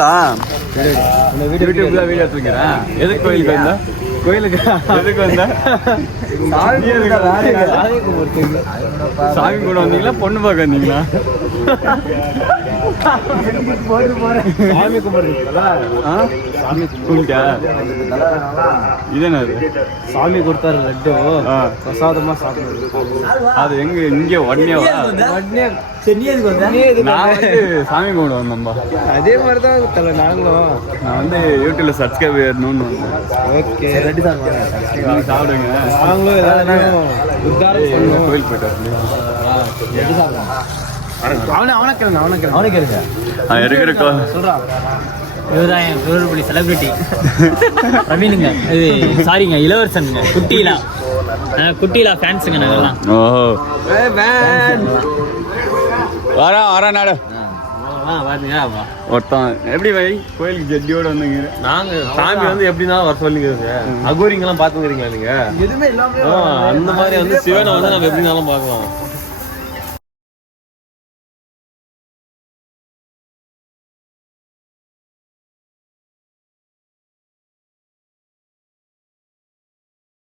நீங்களா யூடியூப்ல வீடியோ எடுத்துக்கிறேன். எதுக்கு கோயிலுக்கு வந்தா? கோயிலுக்கு எதுக்கு வந்தா? சாமி கூட வந்தீங்களா பொண்ணு பார்க்க வந்தீங்களா? சாமி கும்பிடுறீங்களா? சாமி கும்பிட்டா இது என்னது? சாமி கொடுத்தாரு லட்டு பிரசாதமா சாப்பிடுறது. அது எங்க இங்கே உடனேவா? நான் சாமி கும்பிட வந்தேன்பா. அதே மாதிரிதான் தலை நாங்களும். நான் வந்து யூடியூப்ல சப்ஸ்கிரைப் ஏறணும்னு வந்தேன். ஓகே நீங்க சாப்பிடுங்க. நாங்களும் ஏதாவது கோயில் போயிட்டு இருக்கிற செலிபிரிட்டி ரவீனுங்க. இது சாரிங்க இளவரசனுங்க. குட்டிலா ஃபேன்ஸுங்க நாங்கெல்லாம். ஓஹோ வரா நாடு ஒருத்தன் எப்படி வை கோயிலுக்கு ஜெட்டியோட வந்தீங்க. நாங்க சாமி வந்து எப்படினாலும் வர சொல்லிங்க. அகோரிங்கெல்லாம் பாத்துக்கிறீங்களா நீங்க? எதுவுமே இல்லாம அந்த மாதிரி வந்து சிவனை வந்து நம்ம எப்படினாலும் பார்க்கலாம்.